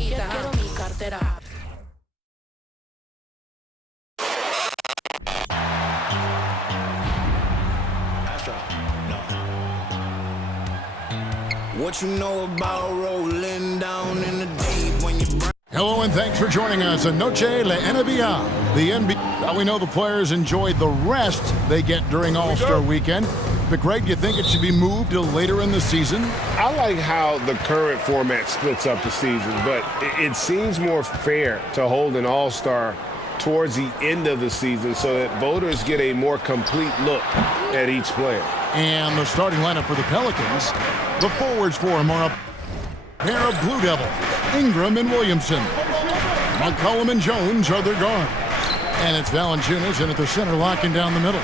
Quiero mi cartera. What you know about rolling down in the deep when you... Hello and thanks for joining us on Noche La NBA. The NBA. Well, we know the players enjoyed the rest they get during All-Star Weekend. But Greg, you think it should be moved to later in the season? I like how the current format splits up the season, but it seems more fair to hold an All-Star towards the end of the season so that voters get a more complete look at each player. And the starting lineup for the Pelicans. The forwards for them are a pair of Blue Devils, Ingram and Williamson. McCollum and Jones are their guards. And it's Valanciunas in at the center, locking down the middle.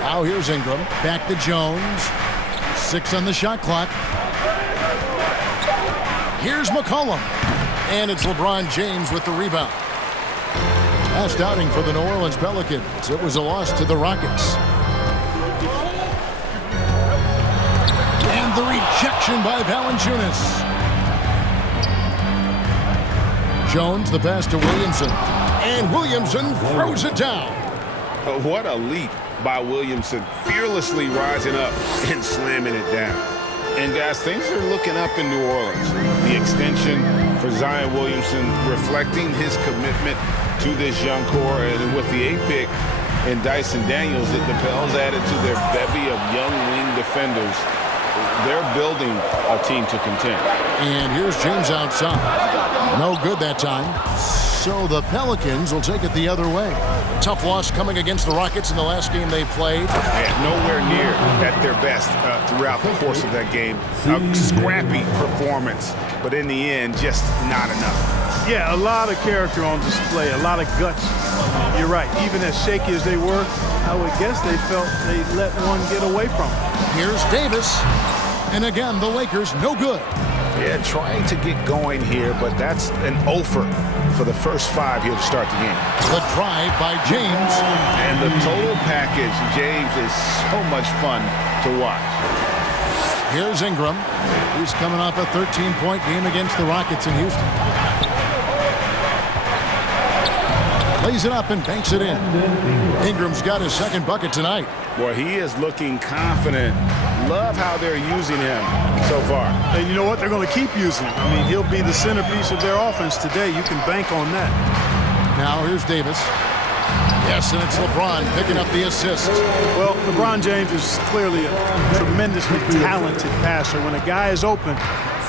Now here's Ingram, back to Jones. 6 on the shot clock. Here's McCollum. And it's LeBron James with the rebound. Last outing for the New Orleans Pelicans. It was a loss to the Rockets. And the rejection by Valanciunas. Jones, the pass to Williamson. And Williamson throws it down. What a leap by Williamson, fearlessly rising up and slamming it down. And guys, things are looking up in New Orleans. The extension for Zion Williamson reflecting his commitment to this young core, and with the 8th pick and Dyson Daniels, the Pels added to their bevy of young wing defenders. They're building a team to contend. And here's James outside. No good that time. So the Pelicans will take it the other way. Tough loss coming against the Rockets in the last game they played. Nowhere near at their best throughout the course of that game. A scrappy performance, but in the end, just not enough. Yeah, a lot of character on display, a lot of guts. You're right. Even as shaky as they were, I would guess they felt they let one get away from them. Here's Davis. And again, the Lakers no good. Yeah, trying to get going here, but that's an offer for the first 5 here to start the game. The drive by James. And the total package, James, is so much fun to watch. Here's Ingram. He's coming off a 13-point game against the Rockets in Houston. Lays it up and banks it in. Ingram's got his second bucket tonight. Boy, he is looking confident. Love how they're using him so far. And you know what? They're going to keep using him. I mean, he'll be the centerpiece of their offense today. You can bank on that. Now here's Davis. Yes, and it's LeBron picking up the assist. Well, LeBron James is clearly a tremendously talented passer. When a guy is open,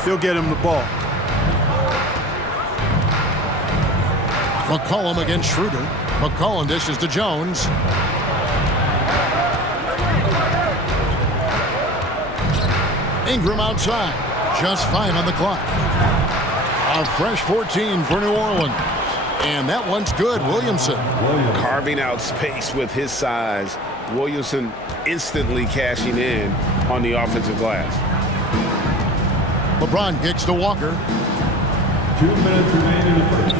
he'll get him the ball. McCollum against Schroeder. McCollum dishes to Jones. Ingram outside. Just 5 on the clock. A fresh 14 for New Orleans. And that one's good. Williamson. Carving out space with his size. Williamson instantly cashing in on the offensive glass. LeBron kicks to Walker. 2 minutes remain in the first.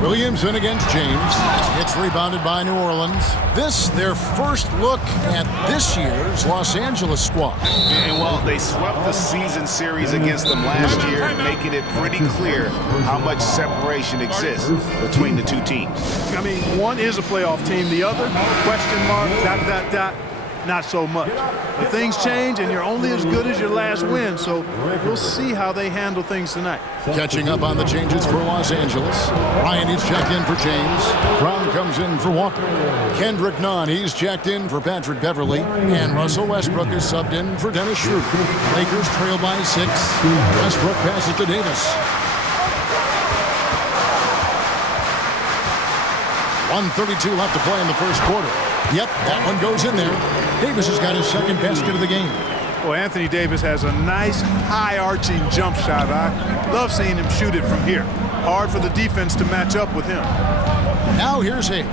Williamson against James. It's rebounded by New Orleans. This, their first look at this year's Los Angeles squad. And well, they swept the season series against them last year, making it pretty clear how much separation exists between the two teams. I mean, one is a playoff team. The other, question mark, ... not so much. But things change, and you're only as good as your last win, so we'll see how they handle things tonight. Catching up on the changes for Los Angeles. Ryan is checked in for James. Brown comes in for Walker. Kendrick Nunn, he's checked in for Patrick Beverly. And Russell Westbrook is subbed in for Dennis Schroeder. Lakers trail by 6. Westbrook passes to Davis. 1:32 left to play in the first quarter. Yep, that one goes in there. Davis has got his second basket of the game. Well, Anthony Davis has a nice high-arching jump shot. I love seeing him shoot it from here. Hard for the defense to match up with him. Now here's Hayes.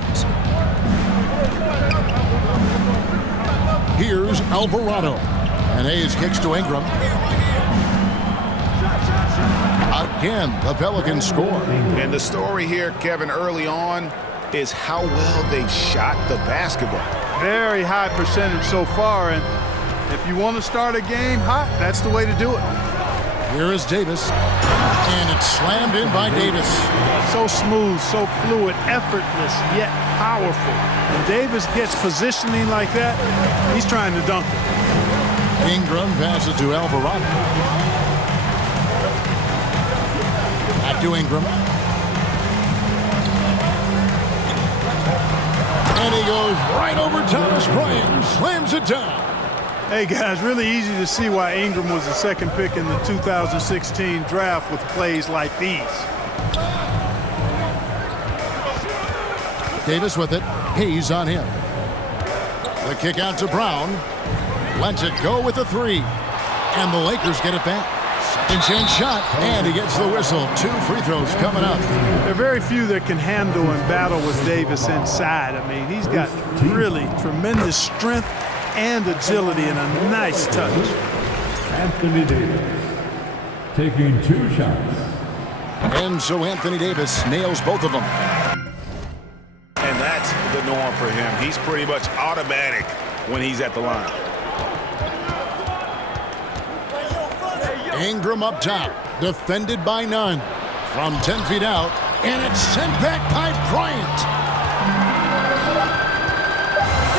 Here's Alvarado. And Hayes kicks to Ingram. Again, the Pelicans score. And the story here, Kevin, early on is how well they've shot the basketball. Very high percentage so far, and if you want to start a game hot, that's the way to do it. Here is Davis. And it's slammed in by Davis. So smooth, so fluid, effortless, yet powerful. When Davis gets positioning like that, he's trying to dunk it. Ingram passes to Alvarado. Back to Ingram. And he goes right over Thomas Bryant and slams it down. Hey, guys, really easy to see why Ingram was the second pick in the 2016 draft with plays like these. Davis with it. He's on him. The kick out to Brown. Lets it go with a three. And the Lakers get it back. Second chance shot, and he gets the whistle. 2 free throws coming up. There are very few that can handle and battle with Davis inside. I mean, he's got really tremendous strength and agility and a nice touch. Anthony Davis taking 2 shots. And so Anthony Davis nails both of them. And that's the norm for him. He's pretty much automatic when he's at the line. Ingram up top, defended by none. From 10 feet out, and it's sent back by Bryant.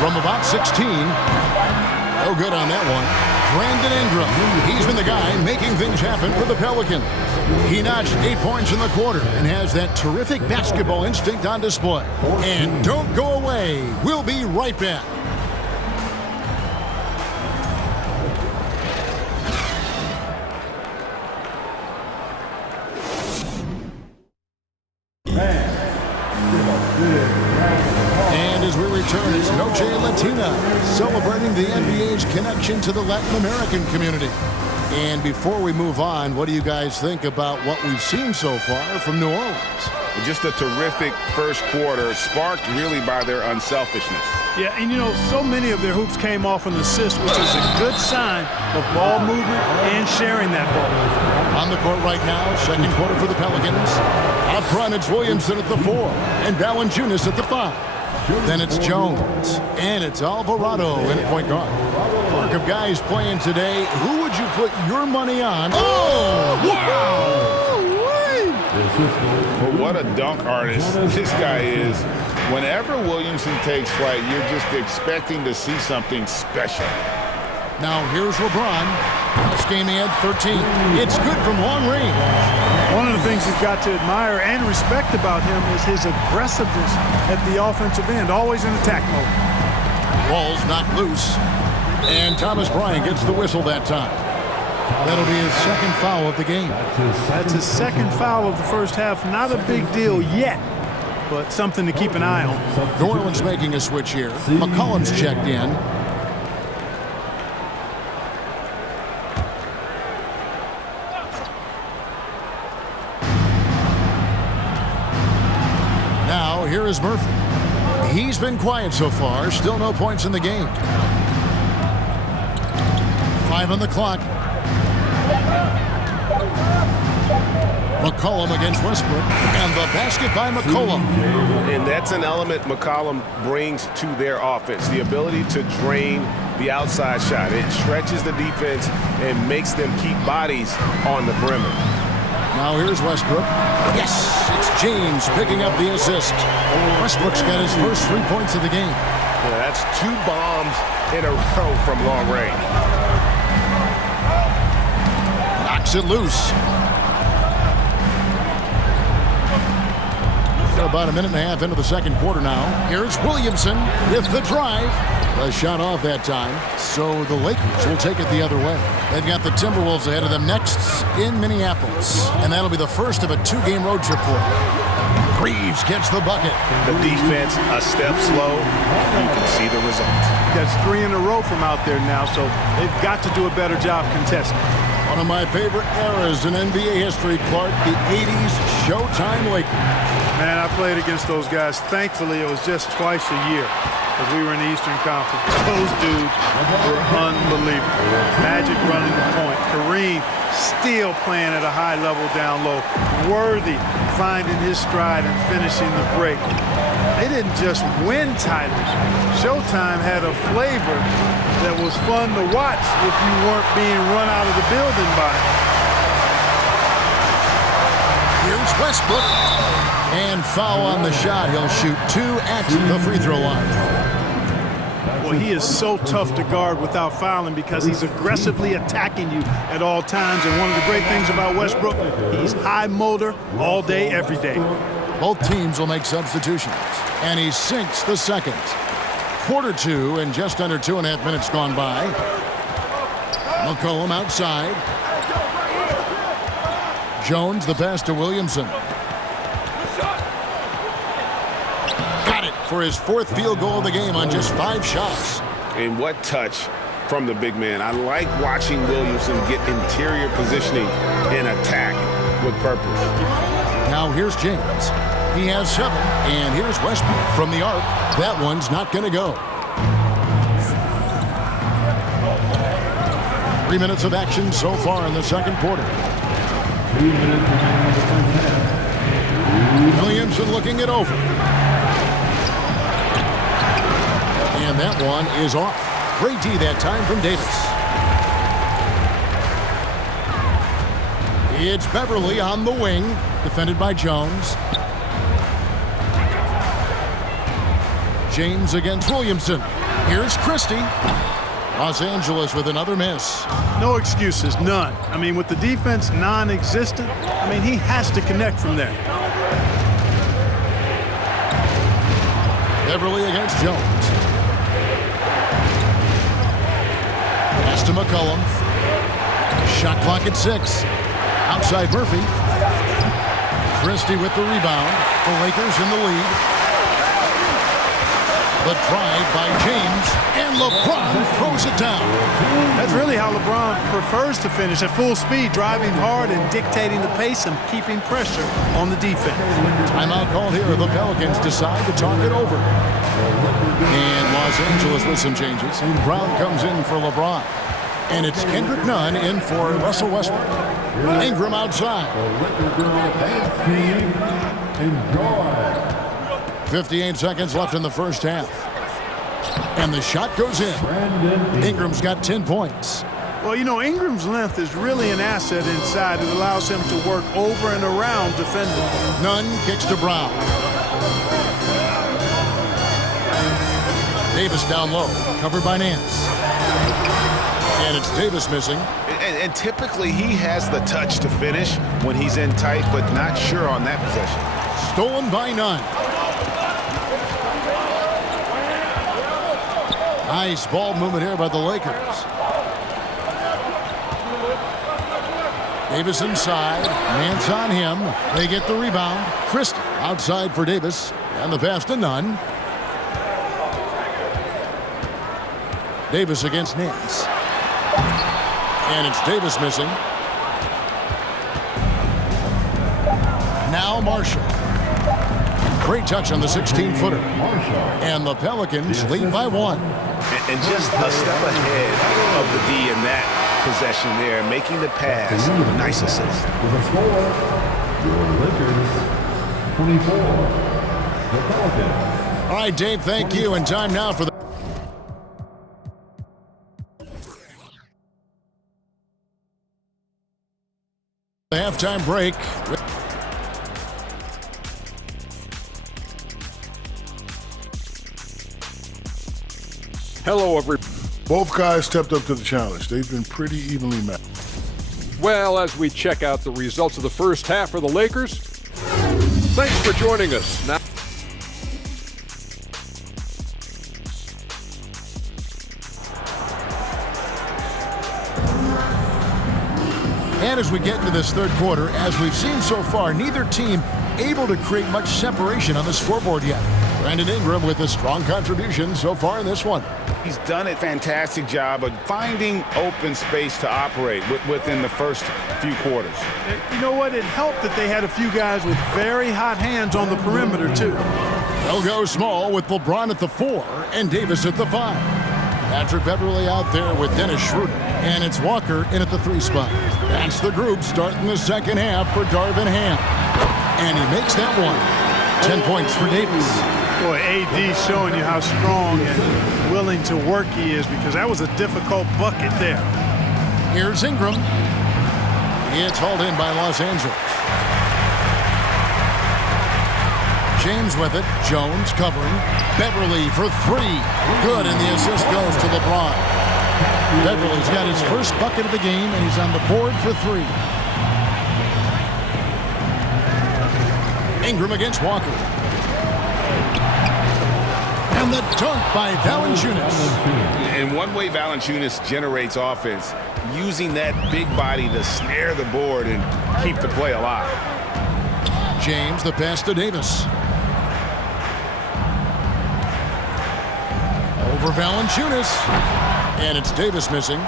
From about 16, no good on that one. Brandon Ingram, he's been the guy making things happen for the Pelicans. He notched 8 points in the quarter and has that terrific basketball instinct on display. And don't go away, we'll be right back. And as we return, it's Noche Latina, celebrating the NBA's connection to the Latin American community. And before we move on, what do you guys think about what we've seen so far from New Orleans? Just a terrific first quarter, sparked really by their unselfishness. Yeah, and you know, so many of their hoops came off an assist, which is a good sign of ball movement and sharing that ball. On the court right now, second quarter for the Pelicans. Up front, it's Williamson at the 4, and Valanciunas at the 5. Then it's Jones, and it's Alvarado in at point guard. Park of guys playing today. Who would you put your money on? Oh, wow! But what a dunk artist this guy is. Whenever Williamson takes flight, you're just expecting to see something special. Now here's LeBron. Last game he had 13. It's good from long range. One of the things you've got to admire and respect about him is his aggressiveness at the offensive end, always in attack mode. Ball's knocked loose, and Thomas Bryant gets the whistle that time. That'll be his second foul of the game. That's his second foul of the first half. Not a big deal yet, but something to keep an eye on. New Orleans making a switch here. McCollum's checked in. Now, here is Murphy. He's been quiet so far. Still no points in the game. 5 on the clock. McCollum against Westbrook, and the basket by McCollum. And that's an element McCollum brings to their offense, the ability to drain the outside shot. It stretches the defense and makes them keep bodies on the perimeter. Now here's Westbrook. Yes, it's James picking up the assist. Westbrook's got his first 3 points of the game. Yeah, that's 2 bombs in a row from long range. Knocks it loose. About a minute and a half into the second quarter now. Here's Williamson with the drive. The shot off that time, so the Lakers will take it the other way. They've got the Timberwolves ahead of them next in Minneapolis, and that'll be the first of a 2-game road trip for them. Reeves gets the bucket. The defense a step slow, and you can see the results. That's 3 in a row from out there now, so they've got to do a better job contesting. One of my favorite eras in NBA history, Clark, the 80s Showtime Lakers. Man, I played against those guys. Thankfully, it was just twice a year because we were in the Eastern Conference. Those dudes were unbelievable. Magic running the point. Kareem still playing at a high level down low. Worthy finding his stride and finishing the break. They didn't just win titles. Showtime had a flavor that was fun to watch if you weren't being run out of the building by it. Westbrook. And foul on the shot. He'll shoot 2 at the free throw line. Well, he is so tough to guard without fouling because he's aggressively attacking you at all times. And one of the great things about Westbrook, he's high motor all day, every day. Both teams will make substitutions. And he sinks the second. Quarter 2 and just under 2.5 minutes gone by. McCollum outside. Jones the pass to Williamson. Got it for his 4th field goal of the game on just 5 shots. And what touch from the big man. I like watching Williamson get interior positioning and attack with purpose. Now here's James. He has 7, and here's Westbrook from the arc. That one's not going to go. 3 minutes of action so far in the second quarter. 2 minutes remaining in the first half. Williamson looking it over. And that one is off. Great D that time from Davis. It's Beverly on the wing, defended by Jones. James against Williamson. Here's Christie. Los Angeles with another miss. No excuses, none. I mean, with the defense non-existent, I mean, he has to connect from there. Beverly against Jones. Pass to McCollum. Shot clock at 6. Outside Murphy. Christie with the rebound. The Lakers in the lead. The drive by James, and LeBron throws it down. That's really how LeBron prefers to finish, at full speed, driving hard and dictating the pace and keeping pressure on the defense. Timeout called here. The Pelicans decide to talk it over. And Los Angeles with some changes. Brown comes in for LeBron. And it's Kendrick Nunn in for Russell Westbrook. Ingram outside. 58 seconds left in the first half. And the shot goes in. Ingram's got 10 points. Well, you know, Ingram's length is really an asset inside. It allows him to work over and around defending. Nunn kicks to Brown. Davis down low, covered by Nance. And it's Davis missing. And typically he has the touch to finish when he's in tight, but not sure on that possession. Stolen by Nunn. Nice ball movement here by the Lakers. Davis inside. Nance on him. They get the rebound. Christie outside for Davis. And the pass to Nunn. Davis against Nance. And it's Davis missing. Now Marshall. Great touch on the 16-footer. And the Pelicans lead by 1. And just a step ahead of the D in that possession there, making the pass. Nice assist. With a score, your Lakers 24, the Pelicans. All right, Dave, thank you. And time now for the halftime break. Hello, everybody. Both guys stepped up to the challenge. They've been pretty evenly matched. Well, as we check out the results of the first half for the Lakers, thanks for joining us. Now, and as we get into this third quarter, as we've seen so far, neither team able to create much separation on the scoreboard yet. Brandon Ingram with a strong contribution so far in this one. He's done a fantastic job of finding open space to operate within the first few quarters. You know what? It helped that they had a few guys with very hot hands on the perimeter, too. They'll go small with LeBron at the 4 and Davis at the 5. Patrick Beverly out there with Dennis Schroeder. And it's Walker in at the 3 spot. That's the group starting the second half for Darvin Ham. And he makes that one. 10 points for Davis. Boy, AD showing you how strong and willing to work he is, because that was a difficult bucket there. Here's Ingram. It's hauled in by Los Angeles. James with it. Jones covering. Beverly for three. Good, and the assist goes to LeBron. Beverly's got his first bucket of the game, and he's on the board for three. Ingram against Walker. And the dunk by Valanciunas. And one way Valanciunas generates offense, using that big body to snare the board and keep the play alive. James, the pass to Davis. Over Valanciunas. And it's Davis missing.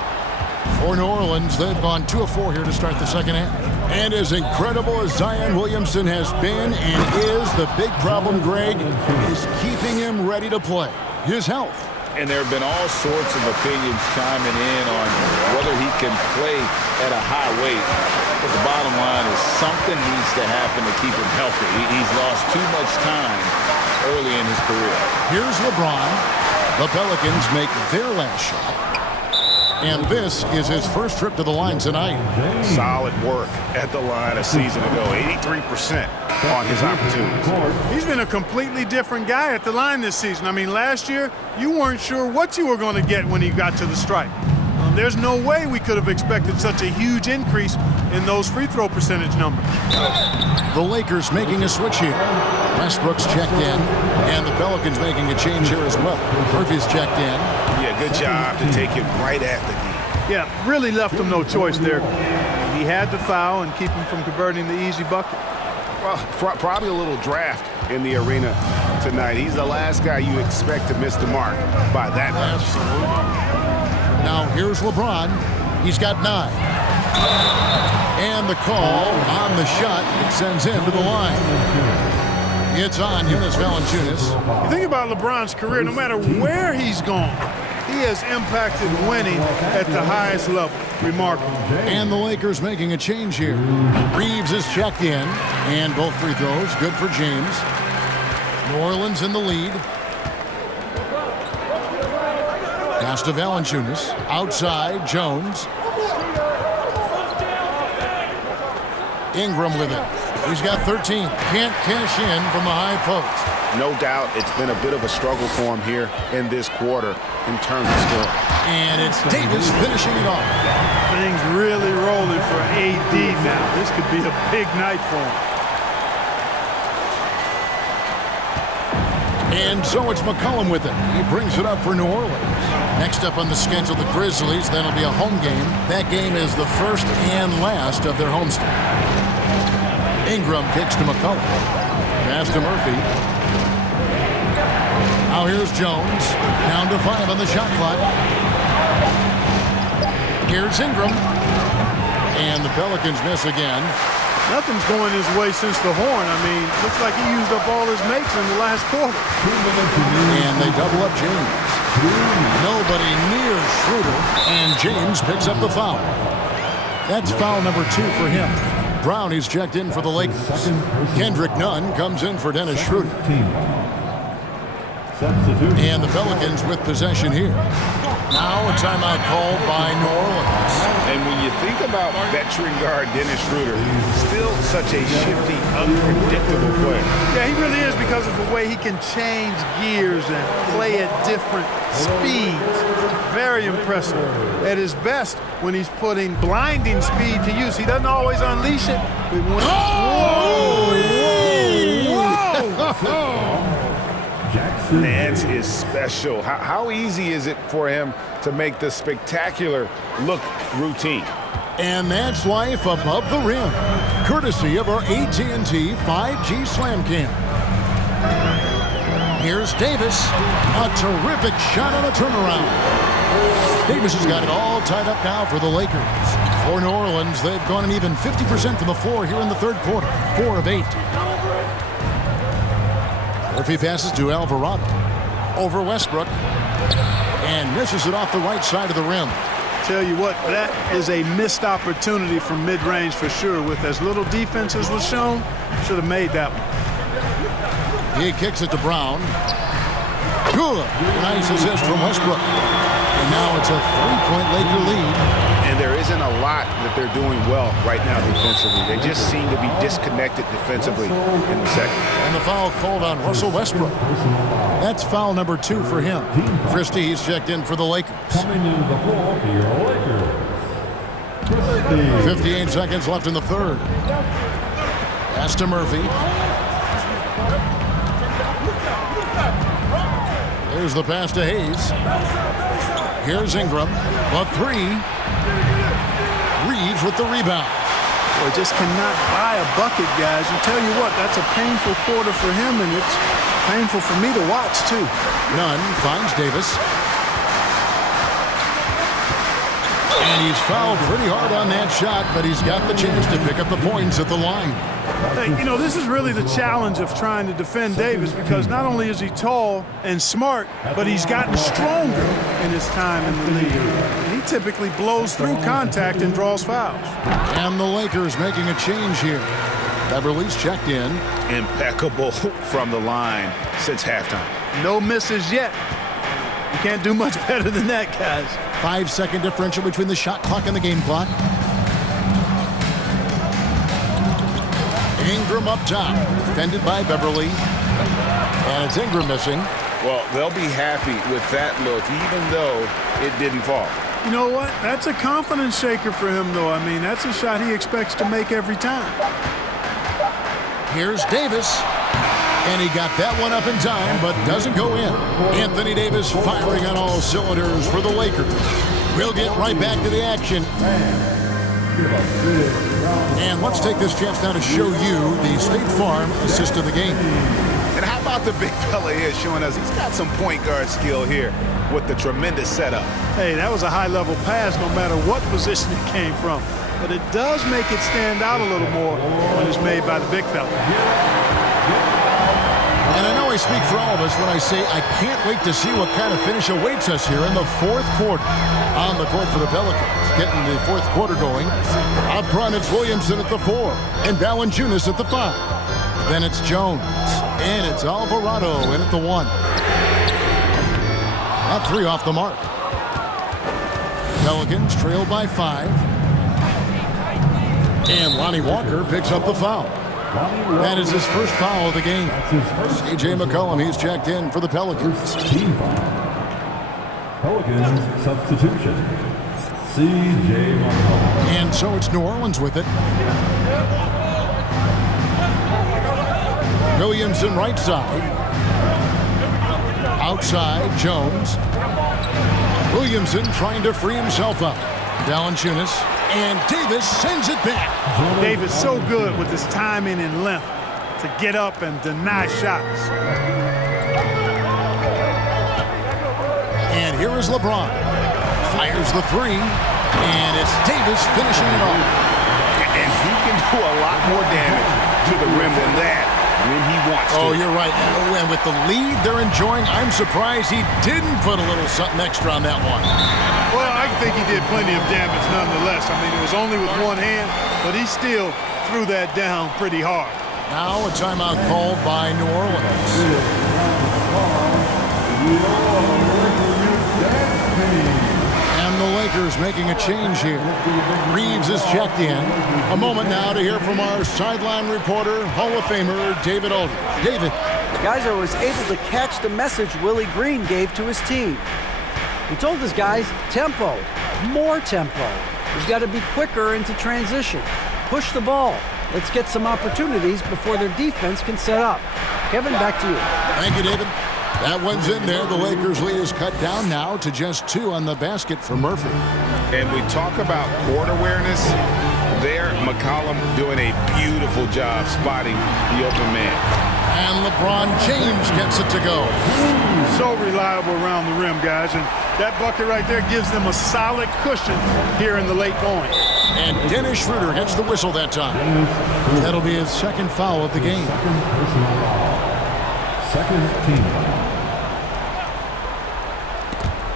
For New Orleans, they've gone 2 of 4 here to start the second half. And as incredible as Zion Williamson has been and is, the big problem, Greg, is keeping him ready to play. His health. And there have been all sorts of opinions chiming in on whether he can play at a high weight. But the bottom line is something needs to happen to keep him healthy. He's lost too much time early in his career. Here's LeBron. The Pelicans make their last shot. And this is his first trip to the line tonight. Solid work at the line a season ago. 83% on his opportunities. He's been a completely different guy at the line this season. I mean, last year, you weren't sure what you were going to get when he got to the stripe. There's no way we could have expected such a huge increase in those free throw percentage numbers. The Lakers making a switch here. Westbrook's checked in, and the Pelicans making a change here as well. Murphy's checked in. Yeah, good job to take him right at the knee. Yeah, really left him no choice there. He had to foul and keep him from converting the easy bucket. Well, probably a little draft in the arena tonight. He's the last guy you expect to miss the mark by that much. Absolutely. Now here's LeBron. He's got 9. And the call on the shot, it sends him to the line. It's on Jonas Valanciunas. You think about LeBron's career, no matter where he's gone, he has impacted winning at the highest level. Remarkable. And the Lakers making a change here. Reeves is checked in, and both free throws good for James. New Orleans in the lead. Pass to Valanciunas. Outside, Jones. Ingram with it. He's got 13. Can't cash in from the high post. No doubt it's been a bit of a struggle for him here in this quarter in terms of scoring. And it's Davis finishing it off. Things really rolling for AD now. This could be a big night for him. And so it's McCollum with it. He brings it up for New Orleans. Next up on the schedule, the Grizzlies. That'll be a home game. That game is the first and last of their homestand. Ingram kicks to McCollum. Pass to Murphy. Now here's Jones. Down to 5 on the shot clock. Here's Ingram. And the Pelicans miss again. Nothing's going his way since the horn. I mean, looks like he used up all his makes in the last quarter. And they double up James. Nobody near Schroeder. And James picks up the foul. That's foul number 2 for him. Brown is checked in for the Lakers. Kendrick Nunn comes in for Dennis Schroeder. And the Pelicans with possession here. Now a timeout called by New Orleans. And when you think about veteran guard Dennis Schroeder, still such a shifty, unpredictable player. Yeah, he really is because of the way he can change gears and play at different speeds. Very impressive. At his best when he's putting blinding speed to use. He doesn't always unleash it. Nance is special. How easy is it for him to make the spectacular look routine? And that's life above the rim, courtesy of our AT&T 5G Slam Cam. Here's Davis. A terrific shot on a turnaround. Davis has got it all tied up now for the Lakers. For New Orleans, they've gone an even 50% from the floor here in the third quarter. 4 of 8. Murphy passes to Alvarado. Over Westbrook. And misses it off the right side of the rim. Tell you what, that is a missed opportunity from mid-range for sure. With as little defense as was shown, should have made that one. He kicks it to Brown. Good. Nice assist from Westbrook. And now it's a 3-point Laker lead. And And there isn't a lot that they're doing well right now defensively. They just seem to be disconnected defensively in the second. And the foul called on Russell Westbrook. That's foul number 2 for him. Christie, he's checked in for the Lakers. Coming to the floor for your Lakers. 58 seconds left in the third. Pass to Murphy. Here's the pass to Hayes. Here's Ingram. The 3. Reeves with the rebound. Boy, just cannot buy a bucket, guys. And tell you what, that's a painful quarter for him, and it's painful for me to watch, too. Nunn finds Davis. And he's fouled pretty hard on that shot, but he's got the chance to pick up the points at the line. Hey, you know, this is really the challenge of trying to defend Davis, because not only is he tall and smart, but he's gotten stronger in his time in the league. He typically blows through contact and draws fouls. And the Lakers making a change here. Beverly's checked in. Impeccable from the line since halftime. No misses yet. You can't do much better than that, guys. 5-second differential between the shot clock and the game clock. Ingram up top, defended by Beverly. And it's Ingram missing. Well, they'll be happy with that look, even though it didn't fall. You know what? That's a confidence shaker for him, though. I mean, that's a shot he expects to make every time. Here's Davis. And he got that one up in time, but doesn't go in. Anthony Davis firing on all cylinders for the Lakers. We'll get right back to the action. And let's take this chance now to show you the State Farm assist of the game. And how about the big fella here showing us he's got some point guard skill here with the tremendous setup. Hey, that was a high-level pass no matter what position it came from. But it does make it stand out a little more when it's made by the big fella. And I know I speak for all of us when I say I can't wait to see what kind of finish awaits us here in the fourth quarter. On the court for the Pelicans, getting the fourth quarter going. Up front, it's Williamson at the 4, and Valanciunas at the 5. Then it's Jones, and it's Alvarado in at the 1. That 3 off the mark. Pelicans trail by 5. And Lonnie Walker picks up the foul. That is his first foul of the game. C.J. McCollum, he's checked in for the Pelicans. Pelicans substitution. C.J. McCollum. And so it's New Orleans with it. Williamson right side. Outside, Jones. Williamson trying to free himself up. Valanciunas. And Davis sends it back. Davis so good with his timing and length to get up and deny shots. And here is LeBron. Fires the 3. And it's Davis finishing it off. And he can do a lot more damage to the rim than that when he wants to. Oh, you're right. And with the lead they're enjoying, I'm surprised he didn't put a little something extra on that one. Well, I think he did plenty of damage nonetheless. I mean, it was only with one hand, but he still threw that down pretty hard. Now a timeout called by New Orleans. And the Lakers making a change here. Reeves is checked in. A moment now to hear from our sideline reporter, Hall of Famer David Aldridge. David. Guys, I was able to catch the message Willie Green gave to his team. He told his guys, tempo, more tempo. We've got to be quicker into transition. Push the ball. Let's get some opportunities before their defense can set up. Kevin, back to you. Thank you, David. That one's in there. The Lakers' lead is cut down now to just 2 on the basket for Murphy. And we talk about court awareness. There, McCollum doing a beautiful job spotting the open man. And LeBron James gets it to go. So reliable around the rim, guys. And that bucket right there gives them a solid cushion here in the late going. And Dennis Schroeder gets the whistle that time. That'll be his second foul of the game. Second team.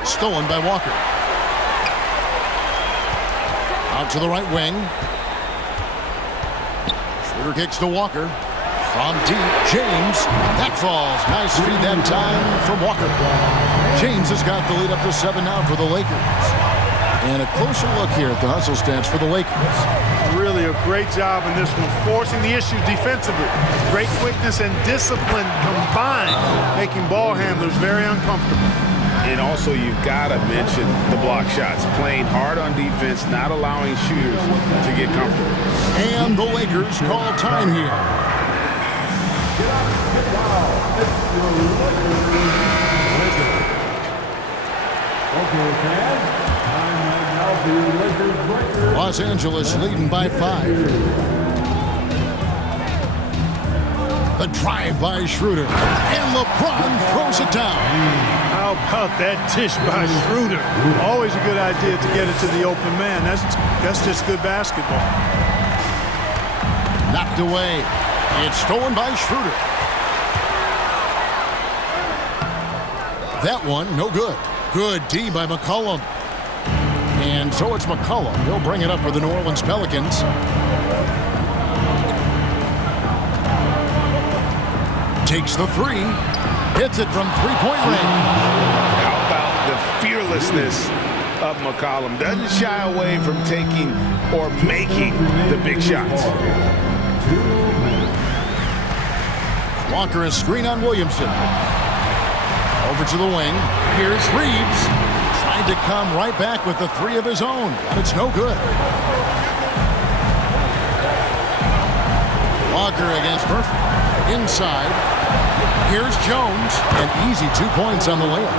Stolen by Walker. Out to the right wing. Schroeder kicks to Walker. From deep, James. That falls. Nice feed that time from Walker. James has got the lead up to 7 now for the Lakers. And a closer look here at the hustle stats for the Lakers. Really a great job in this one, forcing the issue defensively. Great quickness and discipline combined, making ball handlers very uncomfortable. And also, you've got to mention the block shots. Playing hard on defense, not allowing shooters to get comfortable. And the Lakers call time here. Okay, fans. Time right now for your Lakers breaker. Los Angeles leading by 5. The drive by Schroeder. And LeBron throws it down. How about that dish by Schroeder? Always a good idea to get it to the open man. That's just good basketball. Knocked away. It's stolen by Schroeder. That one, no good. Good D by McCollum. And so it's McCollum. He'll bring it up for the New Orleans Pelicans. Takes the three. Hits it from three-point range. How about the fearlessness of McCollum? Doesn't shy away from taking or making the big shots. Walker is screen on Williamson. Over to the wing. Here's Reeves. Tried to come right back with the three of his own, but it's no good. Walker against Murphy. Inside. Here's Jones. An easy 2 points on the layup.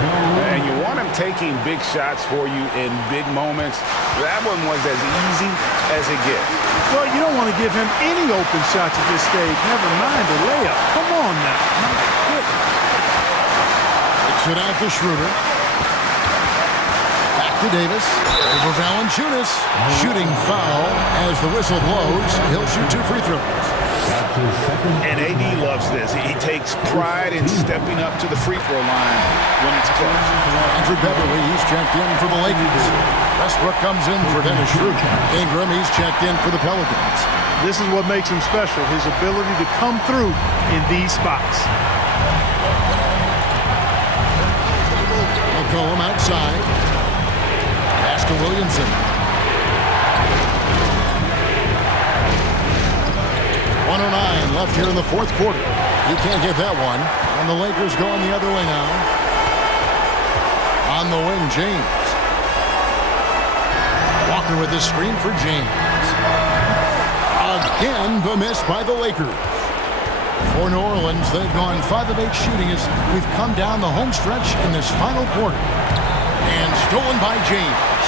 And you want him taking big shots for you in big moments. That one was as easy as it gets. Well, you don't want to give him any open shots at this stage. Never mind a layup. Come on now. Kicks it out to Schroeder. Back to Davis. Over Valanciunas. Shooting foul as the whistle blows. He'll shoot 2 free throws. And AD loves this. He takes pride in stepping up to the free throw line when it's close. Andrew Beverly, he's checked in for the Lakers. Westbrook comes in for Dennis Schroeder. Ingram, he's checked in for the Pelicans. This is what makes him special, his ability to come through in these spots. McCollum outside. Pass to Williamson. 1:09 left here in the fourth quarter. He can't get that one. And the Lakers going the other way now. On the wing, James. Walker with the screen for James. Again, the miss by the Lakers. For New Orleans, they've gone 5 of 8 shooting as we've come down the home stretch in this final quarter. And stolen by James.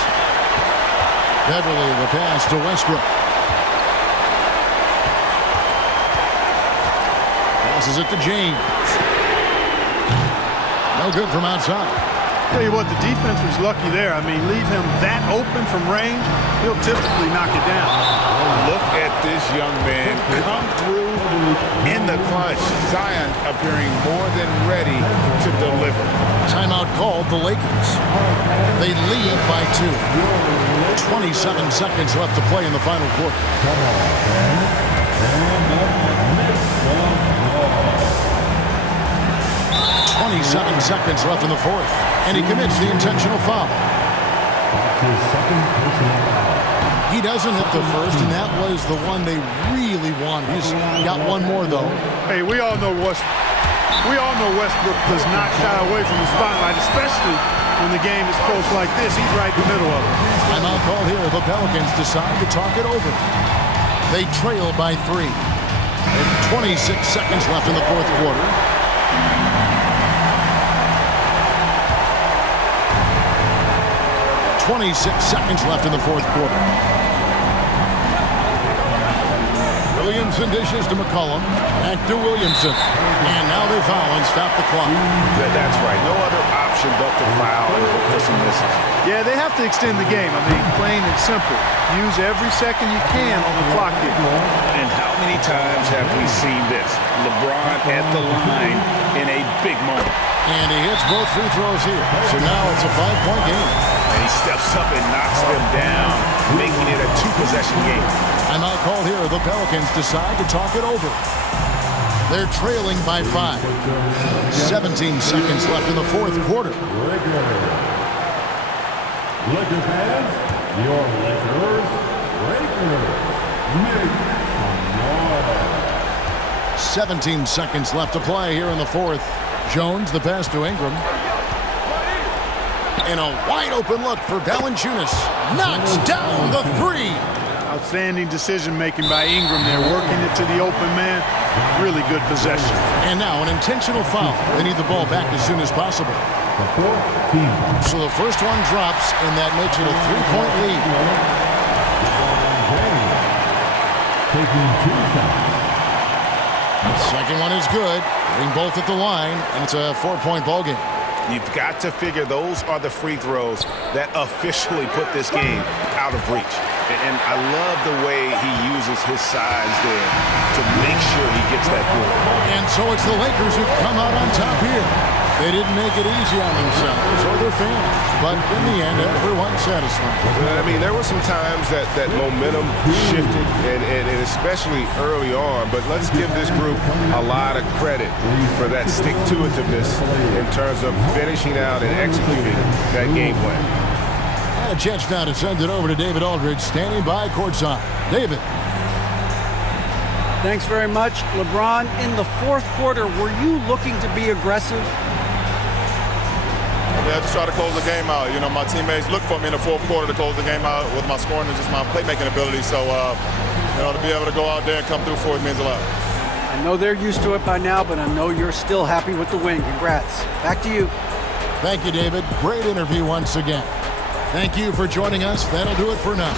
Beverly, the pass to Westbrook. Passes it to James. No good from outside. Tell you what, the defense was lucky there. I mean, leave him that open from range, he'll typically knock it down. Look at this young man come through in the clutch. Zion appearing more than ready to deliver. Timeout called the Lakers. They lead by 2. 27 seconds left to play in the final quarter. 27 seconds left in the fourth, and he commits the intentional foul. He doesn't hit the first, and that was the one they really wanted. He's got one more, though. Hey, we all know Westbrook does not shy away from the spotlight, especially when the game is close like this. He's right in the middle of it. Timeout call here. The Pelicans decide to talk it over. They trail by 3. And 26 seconds left in the fourth quarter. Seconds left in the fourth quarter. Williamson dishes to McCollum. Back to Williamson. And now they foul and stop the clock. That's right. No other option but to foul and hope for some misses. Yeah, they have to extend the game. I mean, plain and simple. Use every second you can on the clock here. And how many times have we seen this? LeBron at the line in a big moment. And he hits both free throws here. So now it's a 5-point game. And he steps up and knocks them down, making it a 2-possession game. Timeout called here. The Pelicans decide to talk it over. They're trailing by 5. 17 seconds left in the fourth quarter. Lakers fans, your Lakers breakers. Make some noise. 17 seconds left to play here in the fourth. Jones, the pass to Ingram. And a wide open look for Valanciunas. Knocks down the three. Outstanding decision-making by Ingram there, working it to the open man. Really good possession. And now an intentional foul. They need the ball back as soon as possible. The fourth team. So the first one drops, and that makes it a 3-point lead. Taking 2 shots. The second one is good. Hitting both at the line, and it's a 4-point ball game. You've got to figure those are the free throws that officially put this game out of reach. And I love the way he uses his size there to make sure he gets that goal. And so it's the Lakers who come out on top here. They didn't make it easy on themselves or their fans, but in the end, everyone's satisfied. I mean, there were some times that momentum shifted, and especially early on, but let's give this group a lot of credit for that stick-to-itiveness in terms of finishing out and executing that game plan. And a chance now to send it over to David Aldridge, standing by courtside. David. Thanks very much. LeBron, in the fourth quarter, were you looking to be aggressive? I just try to close the game out. You know, my teammates look for me in the fourth quarter to close the game out with my scoring and just my playmaking ability. So, you know, to be able to go out there and come through for it means a lot. I know they're used to it by now, but I know you're still happy with the win. Congrats. Back to you. Thank you, David. Great interview once again. Thank you for joining us. That'll do it for now.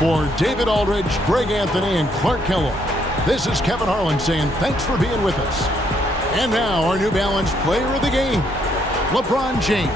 For David Aldridge, Greg Anthony, and Clark Kellogg, this is Kevin Harlan saying thanks for being with us. And now our New Balance player of the game, LeBron James.